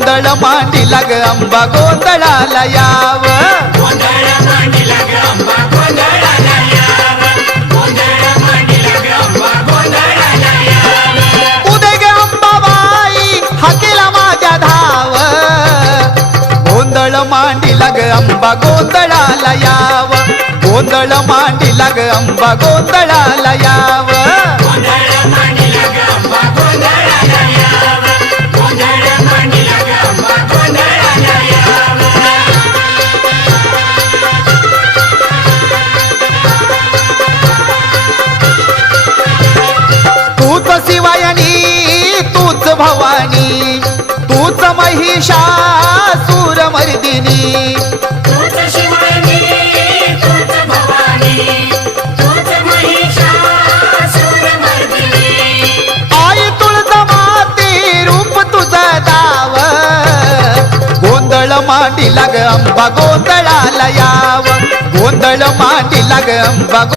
गोंधळ मांडीला ग अंबा गोंधळाला याव गोंधळ मांडीला ग अंबा गोंधळाला याव गोंधळ मांडीला ग अंबा गोंधळाला याव उदे ग अंबाबाई हाकेला माझ्या धाव गोंधळ मांडीला ग अंबा गोंधळाला याव गोंधळ मांडीला ग अंबा गोंधळाला याव गोंधळ मांडीला ग अंबा गोंधळाला याव गोंधळ मांडीला ग अंबा गोंधळाला याव तूच शिवायनी तूच भवानी तूच महिषासूर मर्दिनी तूच शिवानी तूच भवानी तूच महिषासूर मर्दिनी आई तुळजामाते रूप तुझं दाव गोंधळ मांडीला ग अंबा गोंधळाला याव गोंधळ मांडीला ग अंबा